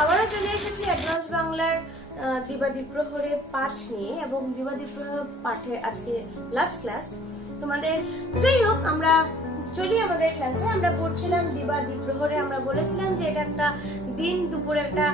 আবারও চলে এসেছি অ্যাডভান্স বাংলার দিবাদীপ প্রহরে পাঠ নিয়ে এবং দিবাদীপ প্রহর পাঠে আজকে লাস্ট ক্লাস তোমাদের। যাই হোক, আমরা চলি আমাদের ক্লাসে। আমরা পড়ছিলাম দিবাদীপ প্রহরে। আমরা বলেছিলাম যে এটা একটা দিন দুপুরে একটা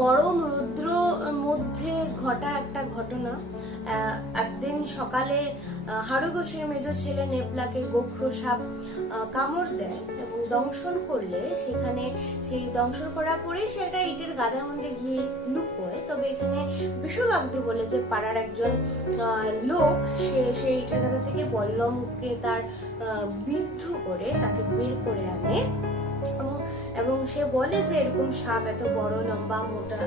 গরম রৌদ্র মধ্যে ঘটা একটা ঘটনা। একদিন সকালে হাড়ুঘোষের মেজ ছেলে নেপলাকে গোখরো সাপ কামড় দেয় এবং দংশন করলে সেখানে সেই দংশন করার পরে সে একটা ইটের গাদার মধ্যে গিয়ে লুকোয়। তবে এখানে বিশ্ববাগদি বলে যে পাড়ার একজন লোক সেই ইটের গাদা থেকে বল্লমকে তার বিদ্ধ করে তাকে বের করে আনে এবং সে বলে যে এরকম সাপ এত বড় লম্বা মোটা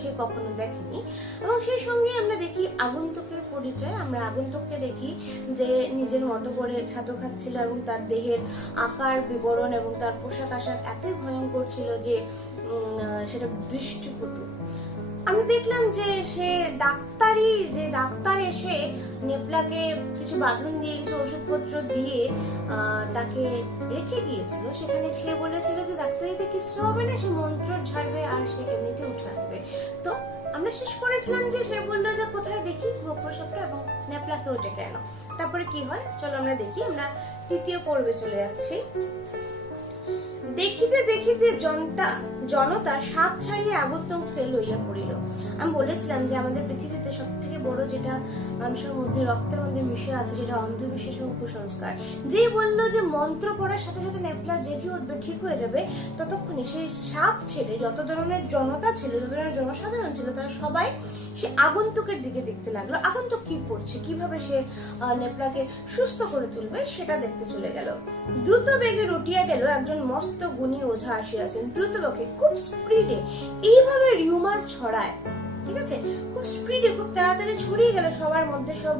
সে কখনো দেখেনি। এবং সেই সঙ্গে আমরা দেখি আগন্তুকের পরিচয়। আমরা আগন্তুককে দেখি যে নিজের মতো করে ছাতু খাচ্ছিল এবং তার দেহের আকার বিবরণ এবং তার পোশাক আশাক এতই ভয়ঙ্কর ছিল যে সেটা দৃষ্টিকটু। আমি দেখলাম যে সে ডাক্তার এসে নেপলাকে কিছু বাঁধন দিয়ে কিছু ওষুধপত্র দিয়ে তাকে রেখে গিয়েছিল। সেখানে সে বলেছিল যে ডাক্তারিতে কিছু হবে না, সে মন্ত্র ঝাড়বে আর সে এমনিতে উঠে আসবে। তো আমরা শেষ করেছিলাম যে সে বললো যে কোথায় দেখি গোখরো সাপটা এবং নেপলাকে ওঠে কেন। তারপরে কি হয় চলো আমরা দেখি। আমরা তৃতীয় পর্বে চলে যাচ্ছি। দেখিতে দেখিতে জনতা সাপ ছাড়িয়ে আগন্তুককে লইয়া পড়িল। আমি বলেছিলাম যে আমাদের পৃথিবীতে সব থেকে বড় যেটা মানুষের মধ্যে রক্তের মধ্যে মিশে আছে সেটা অন্ধবিশ্বাস এবং কুসংস্কার। যে বললো যে মন্ত্র পড়ার সাথে সাথে নেপলা জেগে উঠবে, ঠিক হয়ে যাবে, ততক্ষণে সেই সাপ ছেড়ে যত ধরনের জনতা ছিল, যত ধরনের জনসাধারণ ছিল, তারা সবাই সে আগন্তুকের দিকে দেখতে লাগলো। আগন্তুক কি করছে, কিভাবে সে নেপলাকে সুস্থ করে তুলবে সেটা দেখতে চলে গেল। দ্রুত বেগে রটিয়া গেল একজন মস্ত গুণী ওঝা আসিয়াছেন। দ্রুত বেগে খুব স্পিডে এইভাবে রিউমার ছড়ায়, ঠিক আছে, খুব স্পিডে খুব তাড়াতাড়ি ছড়িয়ে গেল সবার মধ্যে, সব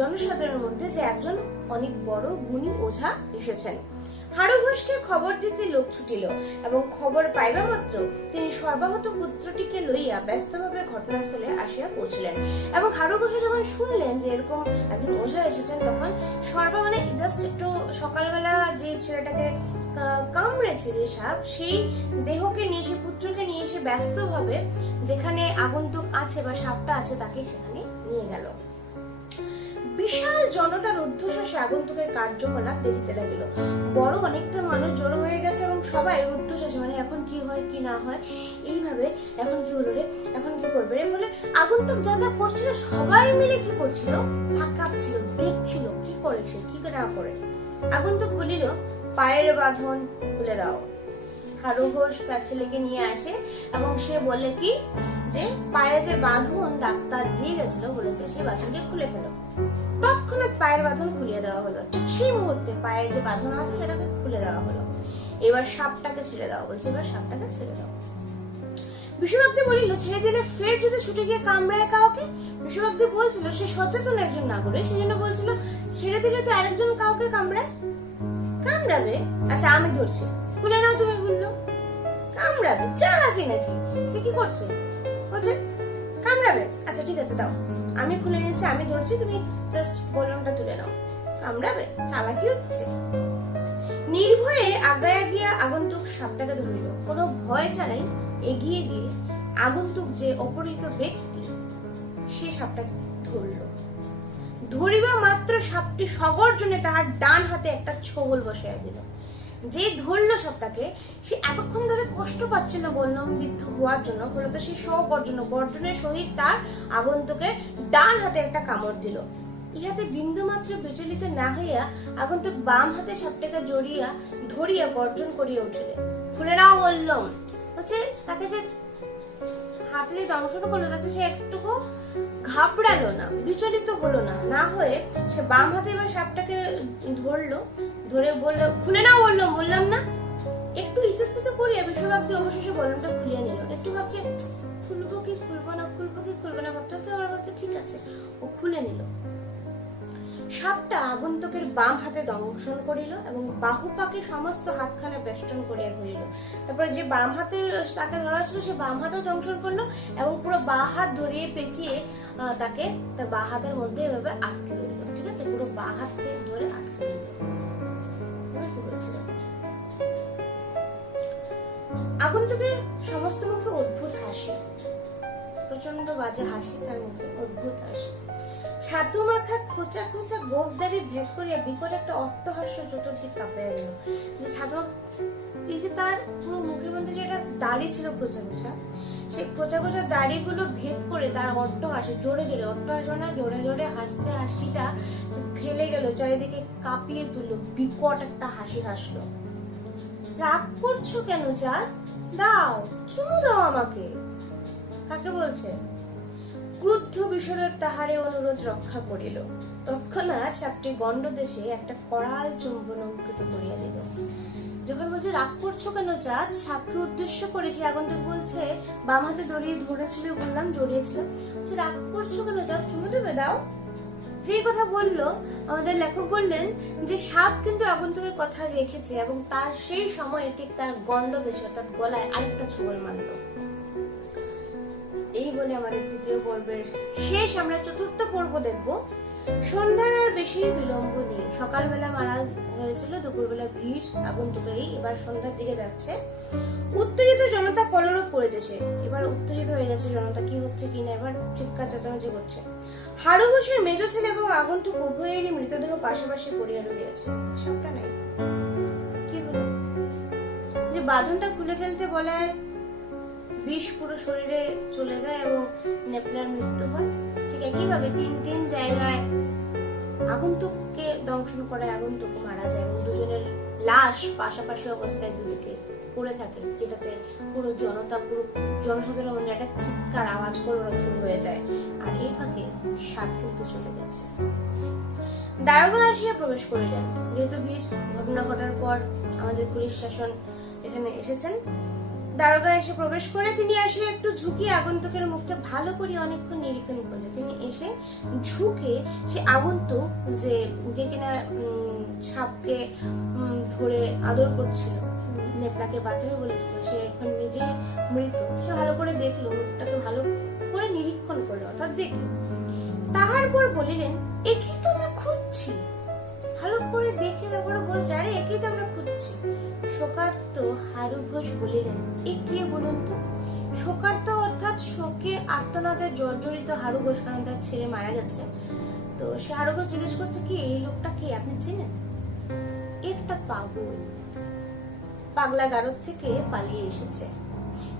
জনসাধারণের মধ্যে যে একজন অনেক বড় গুণী ওঝা এসেছেন। হাড়ুঘোষকে খবর দিতে লোক ছুটিল এবং খবর পাইবা মাত্র তিনি সর্বাহত পুত্রটিকে লইয়া ব্যস্তভাবে ঘটনাস্থলে আসিয়া পৌঁছলেন। এবং হাড়ুঘোষ যখন শুনলেন যে এরকম একজন ওঝা এসেছেন, তখন সর্বা মানে জাস্ট একটু সকালবেলা যে ছেলেটাকে কামড়েছে যে সাপ, সেই দেহকে নিয়ে, সেই পুত্রকে নিয়ে এসে ব্যস্তভাবে যেখানে আগন্তুক আছে বা সাপটা আছে তাকে সেখানে নিয়ে গেল। বিশাল জনতার ঊর্ধ্বশ্বাসে আগন্তুকের কার্যকলাপ দেখিতে লাগিল। বড় অনেকটা মানুষ জড়ো হয়ে গেছে এবং সবাই ঊর্ধ্বশ্বাসে, মানে এখন কি হয় কি না হয়, এইভাবে এখন কি হলো রে, এখন কি করবে রে বলে আগন্তুক যা যা করছিল সবাই মিলে কি করছিল, তাকাচ্ছিল, দেখছিল কি করে সে, কি না করে। আগন্তুক বলিল, পায়ের বাঁধন খুলে দাও। হাড়ুঘোষ তার ছেলেকে নিয়ে আসে এবং সে বলে কি যে পায়ে যে বাঁধন ডাক্তার দিয়ে গেছিল, বলেছে সেই বাঁধনকে খুলে ফেলো। তৎক্ষণাৎ পায়ের বাঁধন খুলিয়ে দেওয়া হলো। ঠিক সেই মুহূর্তে পায়ের যে বাঁধন আছে সেটাকে খুলে দেওয়া হলো। এবার সাপটাকে ছেড়ে দাও বলছে, এবার সাপটাকে ছেড়ে দাও। বিশ্ববাগদি বলিল, ছেড়ে দিলে ফের যদি ছুটে গিয়ে কামড়ায় কাউকে। বিশ্ববাগদি বলছিল সে সচেতন একজন নাগরিক, সেই জন্য বলছিল ছেড়ে দিলে তো আরেকজন কাউকে কামড়াবে। আচ্ছা আমি ধরছি, খুলে নাও তুমি, বললো কামড়াবে, চালাকি নাকি, সে কি করছে, বলছে কামড়াবে, আচ্ছা ঠিক আছে দাও, আমি খুলে নিচ্ছি, আমি ধরছি, তুমি জাস্ট বলনটা তুলে নাও, কামড়াবে, চালাকি হচ্ছে। নির্ভয়ে আগায়া গিয়া আগন্তুক সাপটাকে ধরিল। কোনো ভয় ছাড়াই এগিয়ে গিয়ে আগন্তুক যে অপরিচিত ব্যক্তি সে সাপটাকে ধরল। ধরিবা মাত্র সাপটি সগর্জনে তাহার ডান হাতে একটা ছোবল বসাইয়া দিল। যে ধরলো সাপটাকে সে এতক্ষণ ধরে কষ্ট পাচ্ছিল বল্লম বিদ্ধ হওয়ার জন্য, ফলত সে গর্জনের সহিত তার আগন্তুকের ডান হাতে একটা কামড় দিল। ইহাতে বিন্দু মাত্র বিচলিত না হইয়া আগন্তুক বাম হাতে সাপটাকে ধরিয়া গর্জন করিয়া উঠিলেন। খুলে নাও বললাম, হচ্ছে তাকে যে হাতে যে দংশন করলো তাতে সে একটুকু ঘাবড়ালো না, বিচলিত হলো না, না হয়ে সে বাম হাতে এবার সাপটাকে ধরলো, ধরে বললো খুলে নাও বললাম না। একটু ইতস্তত করিয়া বিশ্ববাগদি অবশেষে বলনটা খুলিয়ে নিল। একটু ভাবছে খুলবো কি খুলবো না ভাবতে আবার ভাবছে ঠিক আছে, ও খুলে নিল। সাপটা আগন্তুকের বাম হাতে দংশন করিল এবং বাহু পাকে সমস্ত হাতখানা বেষ্টন করিয়া ধরিল। তারপর যে বাম হাতে তাকে ধরা ছিল সে বাম হাতেও দংশন করলো এবং পুরো বাঁ হাত ধরিয়ে পেঁচিয়ে তাকে তার বাঁ হাতের মধ্যে এভাবে আটকে রইল। ঠিক আছে, পুরো বাঁ হাতকে ধরে আটকে রইল। কি বলছিল আগন্তুকের সমস্ত মুখে অদ্ভুত হাসি, প্রচন্ড বাজে হাসি, তার মুখে অদ্ভুত হাসি। ছাতু মাখা খোঁচা খোঁচা গোফদারি ভেদ করিয়া বিকট একটা অট্টহাস্য চতুর্দিক কাঁপাইয়া গেল। যে ছাতু, এই যে তার পুরো মুখের মধ্যে যেটা দাড়ি ছিল খোঁচা খোঁচা, সেই খোঁচা খোঁচা দাড়িগুলো ভেদ করে তার অট্টহাসি, জোরে জোরে, অট্টহাসি মানে জোরে জোরে হাসতে হাসিটা ফেলে গেল, চারিদিকে কাঁপিয়ে তুললো, বিকট একটা হাসি হাসলো। রাগ করছো কেন চাঁদ? দাও, চুমু দাও আমাকে। কাকে বলছে? ক্রুদ্ধ বিষয়ের তাহারে অনুরোধ রক্ষা করিল। তৎক্ষণাৎ সাপটি গণ্ডদেশে একটা করাল চুম্বন অঙ্কিত করিয়া দিল। যখন বলছে রাগ করছো কেন চাঁদ, সাপকে উদ্দেশ্য করে সে আগন্তুক বলছে, বাম হাতে দড়িয়ে ধরেছিল, বললাম জড়িয়েছিল, রাগ করছো কেন চাঁদ, চুমু দেবে, দাও। যে কথা বললো, আমাদের লেখক বললেন যে সাপ কিন্তু আগন্তুকের কথা রেখেছে এবং তার সেই সময়ে ঠিক তার গণ্ডদেশে অর্থাৎ গলায় আরেকটা ছোবল মারল। এই বলে আমাদের দ্বিতীয় পর্বের শেষ। আমরা চতুর্থ পর্ব দেখব। সন্ধ্যার আর বেশি বিলম্ব নেই। সকালবেলা মারা হয়েছিল, দুপুরবেলা ভিড় আগন্তুকেরই, এবার সন্ধ্যার দিকে যাচ্ছে। উত্তেজিত জনতা কলরব পরিদেশে, এবার উত্তেজিত হয়ে গেছে জনতা, কি হচ্ছে কিনা, এবার চিৎকার চেঁচামেচি করছে। হারু ঘোষের মেজ ছেলে এবং আগন্তুক উভয়েরই মৃতদেহ পাশাপাশি পড়িয়া রয়েছে। সবটা নাই, কি হলো? যে বাঁধনটা খুলে ফেলতে বলায় বিষ পুরো শরীরে চলে যায় এবং নেপলার মৃত্যু হয়। ঠিক একইভাবে তিন জায়গায় আগন্তুককে দংশন করে আগন্তুক মারা যায় এবং দুজনের লাশ পাশাপাশি অবস্থায় দুদিকে পড়ে থাকে, যেটাতে পুরো জনতা, পুরো জনসাধারণের মধ্যে একটা চিৎকার আওয়াজ করে শুরু হয়ে যায়। আর এই ফাঁকে সাপ কিন্তু চলে গেছে। দারোগা আসিয়া প্রবেশ করিলেন। যেহেতু ভিড় ঘটনা ঘটার পর আমাদের পুলিশ শাসন এখানে এসেছেন, দারোগা এসে প্রবেশ করে তিনি এসে একটু ঝুঁকিয়ে আগন্তুকের মুখটা ভালো করে অনেকক্ষণ নিরীক্ষণ করলেন। তিনি এসে ঝুঁকে সে আগন্তুক যে কিনা সাপকে ধরে আদর করছিল, নেপলাকে বাঁচাবে বলেছিল, সে এখন নিজে মৃত, সে ভালো করে দেখলো, মুখটাকে ভালো করে নিরীক্ষণ করলো, অর্থাৎ দেখলো। তাহার পর বলিলেন, একেই তো আমরা খুঁজছি। ভালো করে দেখে তারপরে বলছে, আরে একেই তো আমরা খুঁজছি। শোকার্ত হারু ঘোষ বলিলেন, এ কে বলুন তো? শোকার্ত অর্থাৎ শোকে আর্তনাদে জর্জরিত হারু ঘোষ, কারণ তার ছেলে মারা গেছে। তো সে হারু ঘোষ জিজ্ঞেস করছে, কি এই লোকটা কে, আপনি চেনেন? একটা পাগল, পাগলা গারদ থেকে পালিয়ে এসেছে।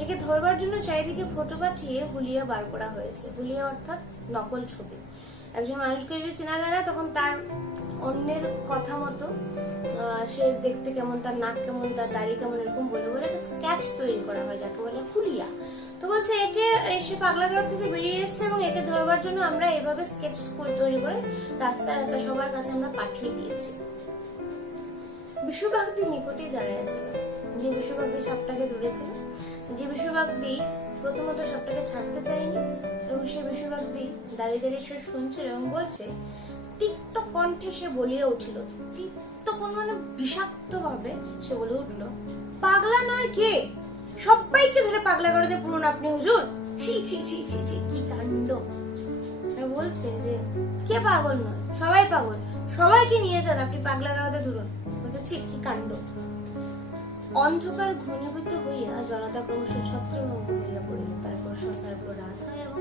একে ধরবার জন্য চারিদিকে ফটো পাঠিয়ে হুলিয়া বার করা হয়েছে। হুলিয়া অর্থাৎ নকল ছবি। একজন মানুষকে যদি চেনা যায় না, তখন তার অন্যের কথা মতো সে দেখতে কেমন, তার নাক কেমন, তার দাড়ি কেমন, এরকম বলে বলে একটা স্কেচ তৈরি করা হয়, যাকে বলে হুলিয়া। তো বলছে একে এসে পাগলাগারদ থেকে বেরিয়ে এসেছে এবং একে ধরবার জন্য আমরা এভাবে স্কেচ তৈরি করে রাস্তায় রাস্তায় সবার কাছে আমরা পাঠিয়ে দিয়েছি। বিশ্ববাগদি নিকটেই দাঁড়িয়েছিল, যে বিশ্ববাগদি সাপটাকে ধরেছিল। যে বিশ্ববাগদি প্রথমত সাপটাকে ছাড়তে চায়নি এবং সে বিশ্ববাগদি দাঁড়িয়ে দাঁড়িয়ে সে শুনছিল এবং বলছে, তিক্ত কণ্ঠে সে বলিয়া উঠিল, তিক্ত মানে বিষাক্ত ভাবে সে বলে উঠলো, পাগলা নয় কে? সবাইকে ধরে পাগলা করে দিয়ে পুরন আপনি হুজুর, ছি ছি ছি ছি ছি, কি কাণ্ড। বলছে যে কে পাগল নয়, সবাই পাগল, সবাইকে নিয়ে যান, আপনি পাগলা গাড়াতে ধরুন। বলছে ছি, কি কাণ্ড। অন্ধকার ঘনীভূত হইয়া জনতা ক্রমশ ছত্রভঙ্গ হইয়া পড়িল। তারপর সন্ধ্যার পর রাত হয় এবং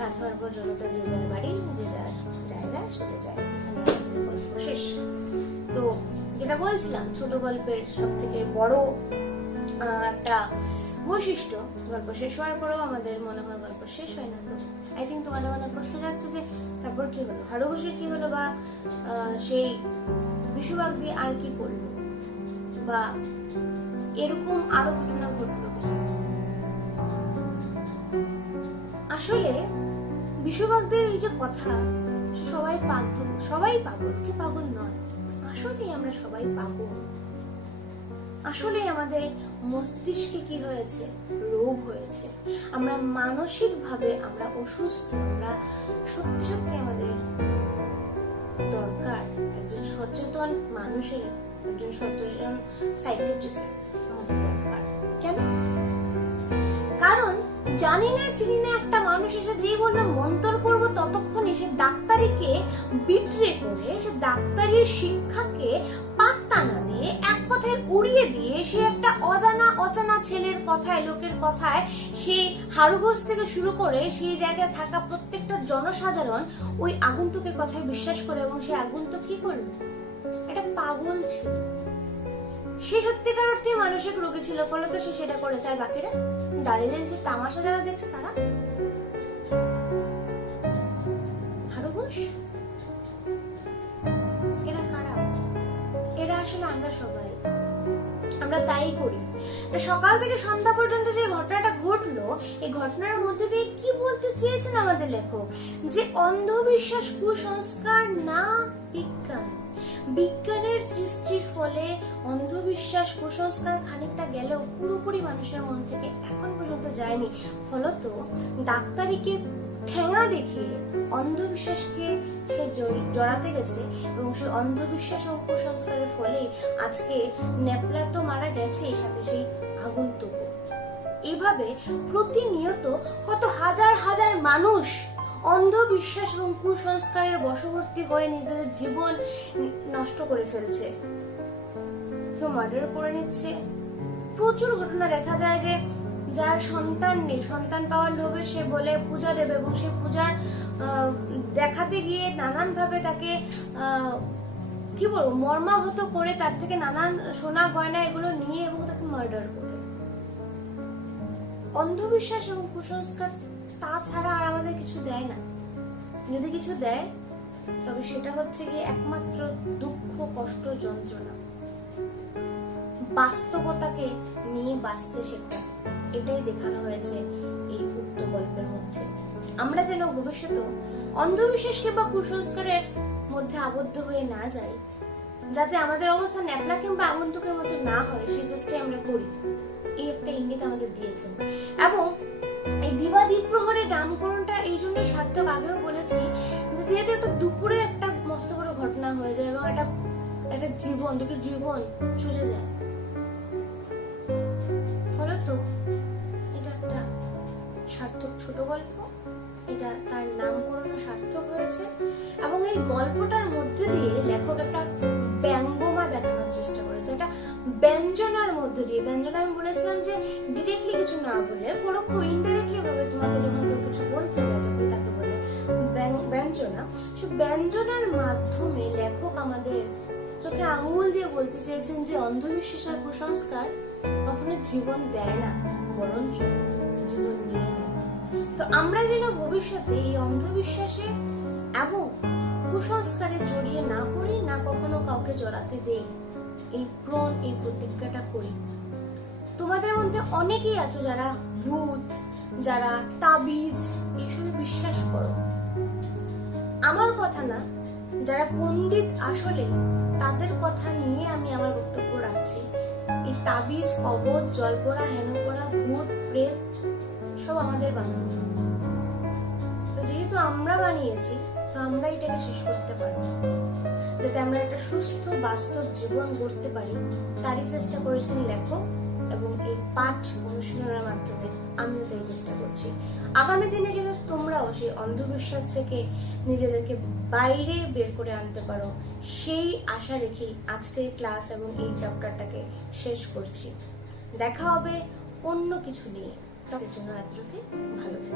রাত হওয়ার পর জনতা যে যার বাড়ি, যে যার জায়গায় চলে যায়। এখানে গল্প শেষ। তো যেটা বলছিলাম, ছোট গল্পের সব থেকে বড় একটা বৈশিষ্ট্য, গল্প শেষ হওয়ার পরেও আমাদের মনে হয় গল্প শেষ হয় না। তো আই থিঙ্ক তোমাদের মনে প্রশ্ন যাচ্ছে যে তারপর কি হলো, হারু ঘোষের কি হলো, বা সেই বিশ্ববাগদি আর কি করলো, বা এরকম আরো ঘটনা ঘটলো। আসলে বিশ্ববাগদের এই যে কথা, সবাই পাগল, সবাই পাগল, কে পাগল নয়? আসলে আমরা সবাই পাগল। আসলে আমাদের মস্তিষ্কে কি হয়েছে, রোগ হয়েছে। আমরা মানসিক ভাবে আমরা অসুস্থ। আমরা সত্যি সত্যি আমাদের দরকার একজন সচেতন মানুষের, একজন সচেতন সাইকিয়াট্রিস্ট আমাদের দরকার। কেন? কারণ জানি না চিনি না একটা মানুষ এসে যেই বললো মন্তর করবো, ততক্ষণে সে ডাক্তারিকে বিট্রে করে, সে ডাক্তারির শিক্ষাকে পাত্তা না দিয়ে এক কথায় উড়িয়ে দিয়ে সে একটা অজানা ছেলের কথায়, লোকের কথায়, সে হাড়ুগোস থেকে শুরু করে সেই জায়গায় থাকা প্রত্যেকটা জনসাধারণ ওই আগন্তুকের কথায় বিশ্বাস করে, এবং সেই আগন্তুক কি করবে, একটা পাগল ছিল, সে সত্যিকার অর্থে মানসিক রোগী ছিল, ফলত সে সেটা করেছে। আর বাকিরা দাঁড়িয়ে দাঁড়িয়ে তামাশা যারা দেখছে তারা হাড়ুগোস। এরা কারা? এরা আসলে আমরা সবাই, আমরা তাই করি। সকাল থেকে সন্ধ্যা পর্যন্ত যে ঘটনাটা ঘটলো, এই ঘটনার মধ্যে দিয়ে কি বলতে চেয়েছেন আমাদের লেখক, যে অন্ধবিশ্বাস কুসংস্কার না বিজ্ঞান, বিজ্ঞানের সৃষ্টির ফলে অন্ধবিশ্বাস কুসংস্কার খানিকটা গেলেও পুরোপুরি মানুষের মন থেকে এখন পর্যন্ত যায়নি। ফলত ডাক্তারিকে ঠেঙা দেখিয়ে অন্ধবিশ্বাসকে সে জড়াতে গেছে, এবং সেই অন্ধবিশ্বাস ও কুসংস্কারের ফলে আজকে নেপলা তো মারা গেছে, সাথে সেই আগন্তুক। এইভাবে প্রতিনিয়ত কত হাজার হাজার মানুষ অন্ধবিশ্বাস এবং কুসংস্কারের বশবর্তী হয়ে নিজেদের জীবন নষ্ট করে ফেলছে। কেউ মার্ডার করে নিচ্ছে। প্রচুর ঘটনা দেখা যায় যে যার সন্তান নেই, সন্তান পাওয়ার লোভে সে বলে পূজা দেবে, এবং সে পূজার দেখাতে গিয়ে নানান ভাবে তাকে কি বলবো মর্মাহত করে, তার থেকে নানান সোনা গয়না এগুলো নিয়ে এবং তাকে মার্ডার করে। অন্ধবিশ্বাস এবং কুসংস্কার তাছাড়া আর আমাদের কিছু দেয় না। যদি কিছু দেয় তবে সেটা হচ্ছে গিয়ে একমাত্র দুঃখ, কষ্ট, যন্ত্রণা। বাস্তবতাকে নিয়ে বাঁচতে শেখা, এটাই দেখানো হয়েছে এই উক্ত গল্পের মধ্যে। আমরা যেন ভবিষ্যতে অন্ধবিশ্বাস কিংবা কুসংস্কারের মধ্যে আবদ্ধ হয়ে না যাই, যাতে আমাদের অবস্থা ন্যাপলা কিংবা আগন্তুকের মতো না হয়, সেই চেষ্টাই আমরা করি। এই একটা ইঙ্গিত আমাদের দিয়েছেন। এবং এই দিবাদ্বীপ প্রহরের নামকরণটা এই জন্য সার্থক। আগেও বলেছি যে যেহেতু একটা দুপুরে একটা মস্ত বড় ঘটনা হয়ে যায় এবং একটা জীবন, দুটো জীবন চলে যায়, ফলত এটা একটা সার্থক ছোট গল্প। এটা তার নামকরণও সার্থক হয়েছে, এবং এই গল্পটার মধ্যে দিয়ে লেখক একটা ব্যঙ্গমা দেখানোর চেষ্টা করেছে। এটা ব্যঞ্জনার মধ্যে দিয়ে, ব্যঞ্জনা আমি বলেছিলাম যে ডিরেক্টলি কিছু না বলে পরোক্ষ ইনডাইরেক্টলি ভাবে তোমাকে যখন কেউ কিছু বলতে যায় তখন তাকে বলে ব্যঞ্জনা। সে ব্যঞ্জনার মাধ্যমে লেখক আমাদের চোখে আঙুল দিয়ে বলতে চেয়েছেন যে অন্ধবিশ্বাস আর কুসংস্কার কখনো জীবন দেয় না, বরঞ্চ জীবন নিয়ে নেয়। তো আমরা যেন ভবিষ্যতে এই অন্ধবিশ্বাসে এবং কুসংস্কারে জড়িয়ে না পড়ি, না কখনো কাউকে জড়াতে দেই, এই প্রতিজ্ঞাটা করি। তোমাদের মধ্যে অনেকেই আছো যারা ভূত, যারা তাবিজ এসবে বিশ্বাস করো। আমার কথা না, যারা পণ্ডিত আসলে তাদের কথা নিয়ে আমি আমার বক্তব্য রাখছি। এই তাবিজ, কবচ, জলপোড়া, হেনপোড়া, ভূত, প্রেত সব আমাদের বানানো। তো যেহেতু আমরা বানিয়েছি, তো আমরা এটাকে শেষ করতে পারবো, যাতে আমরা একটা সুস্থ বাস্তব জীবন গড়তে পারি, তারই চেষ্টা করেছেন লেখক। এবং এই পাঠ অনুশীলনের মাধ্যমে আমিও তাই চেষ্টা করছি। আগামী দিনে যেন তোমরাও সেই অন্ধবিশ্বাস থেকে নিজেদেরকে বাইরে বের করে আনতে পারো, সেই আশা রেখেই আজকের ক্লাস এবং এই চ্যাপ্টারটাকে শেষ করছি। দেখা হবে অন্য কিছু নিয়ে। তার জন্য এতটুকু, ভালো থেকো।